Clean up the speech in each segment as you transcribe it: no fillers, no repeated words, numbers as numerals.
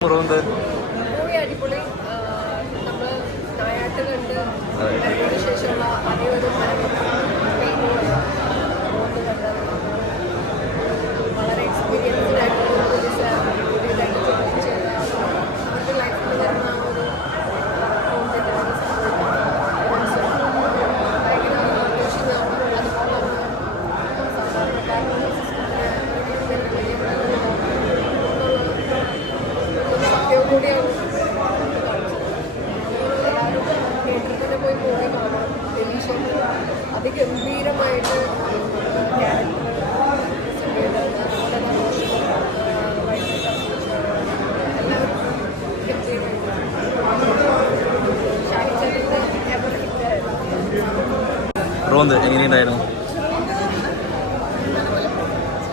Movie അടിപൊളി. നമ്മൾ നായാട്ട് കണ്ട് അതിന് ശേഷമുള്ള അറിവൊരു വളരെ എക്സ്പീരിയൻസ്ഡ് ആയിട്ടുള്ള പുതിയതായിട്ട് ജോലി ചെയ്ത അവരുടെ ലൈഫിൽ വരുന്ന ആ ഒരു ഭയങ്കര ആഘോഷിക്കുകയാണ്. അതുപോലെ സത്യവും കൂടിയാണ് തിയേറ്ററിൽ പോയി മൂവി കാണാം. ടെലിവിഷൻ അതിഗംഭീരമായിട്ട് ക്യാരക്ടർ എല്ലാവരും റോന്ത് എങ്ങനെയുണ്ടായിരുന്നു?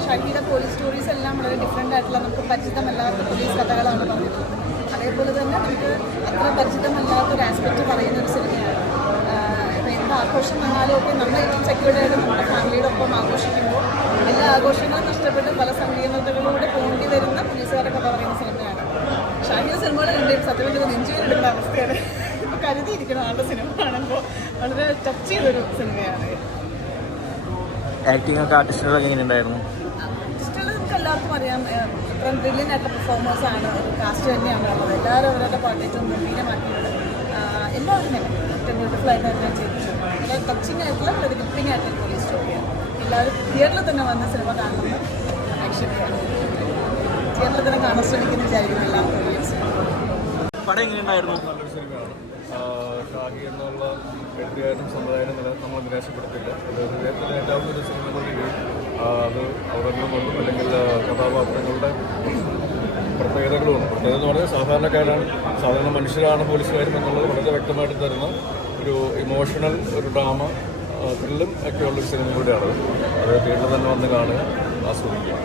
ഷഹീദ പോലീസ് സ്റ്റോറീസ് എല്ലാം വളരെ ഡിഫറെൻ്റ് ആയിട്ടുള്ള നമുക്ക് പരിചിതമല്ലാത്ത പോലീസ് കഥകളാണ് പറഞ്ഞിട്ടുള്ളത്. അതേപോലെ തന്നെ നമുക്ക് അത്ര പരിചിതമല്ലാത്ത ഒരു ആസ്പെക്റ്റ് പറയുന്ന ഒരു സിനിമയാണ്. ഇപ്പോൾ എന്ത് ആഘോഷം വന്നാലും ഒക്കെ നമ്മൾ ഏറ്റവും സെക്യൂർഡ് ആയിട്ട് നമ്മുടെ ഫാമിലിയുടെ ഒപ്പം ആഘോഷിക്കുമ്പോൾ എല്ലാ ആഘോഷങ്ങളും നഷ്ടപ്പെട്ട് പല സങ്കീർണതകളിലൂടെ പോകേണ്ടി വരുന്ന പോലീസുകാരെ കഥ പറയുന്ന സിനിമയാണ്. ഷഹീദ സിനിമകൾ കണ്ടിട്ട് സത്യമായിട്ട് നെഞ്ചുവേലെടുക്കുന്ന അവസ്ഥയാണ്. കരുതിയിരിക്കണം ആളുടെ സിനിമ കാണുമ്പോൾ വളരെ ടച്ച് ചെയ്തൊരു സിനിമയാണ്. ആക്ടിംഗ് ഒക്കെ ആർട്ടിസ്റ്റുകളൊക്കെ എങ്ങനെയുണ്ടായിരുന്നു? നമുക്ക് എല്ലാവർക്കും അറിയാം ഇത്രയും ബ്രില്യൻ്റ് ആയിട്ടുള്ള പെർഫോമേഴ്സാണ് ഒരു കാസ്റ്റ് തന്നെയാണ് ഉള്ളത്. എല്ലാവരും അവരുടെ പാട്ടേറ്റും ഗംഭീരമാക്കിയത് എല്ലാവരും ബ്യൂട്ടിഫുൾ ആയിട്ട് തന്നെ ചെയ്തിട്ടുണ്ട്. വളരെ ടച്ചിങ് ആയിട്ടുള്ള ഒരു കമ്പിങ് ആയിട്ടുള്ള പോലീസ് സ്റ്റോറിയാണ്. എല്ലാവരും തിയേറ്ററിൽ തന്നെ വന്ന സിനിമ കാണുന്നത് ആക്ഷനെയാണ്. തിയേറ്ററിൽ തന്നെ കാണാൻ ശ്രമിക്കുന്ന വിചാരിക്കുന്നു എല്ലാ ഓഡിയൻസും. പടം എങ്ങനെയുണ്ടായിരുന്നു? നല്ലൊരു സിനിമയാണ്. ഷാഹി എന്നുള്ള വ്യക്തിയായിട്ടും സമുദായം നമ്മൾ നിരാശപ്പെടുത്തില്ല. ഹൃദയത്തിൽ ഏറ്റവും ഒരു സിനിമ കൊണ്ടുകയും അത് അവരെല്ലാം കൊണ്ടും അല്ലെങ്കിൽ കഥാപാത്രങ്ങളുടെ പ്രത്യേകതകളുമുണ്ട്. പ്രത്യേകത എന്ന് പറഞ്ഞാൽ സാധാരണ മനുഷ്യരാണ് പോലീസുകാരും എന്നുള്ളത് വളരെ വ്യക്തമായിട്ട് തരുന്ന ഒരു ഇമോഷണൽ ഒരു ഡ്രാമ ത്രില്ലും ഒക്കെയുള്ളൊരു സിനിമ കൂടിയാണ്. അത് തിയേറ്ററിൽ തന്നെ വന്ന് കാണുക, ആസ്വദിക്കുക.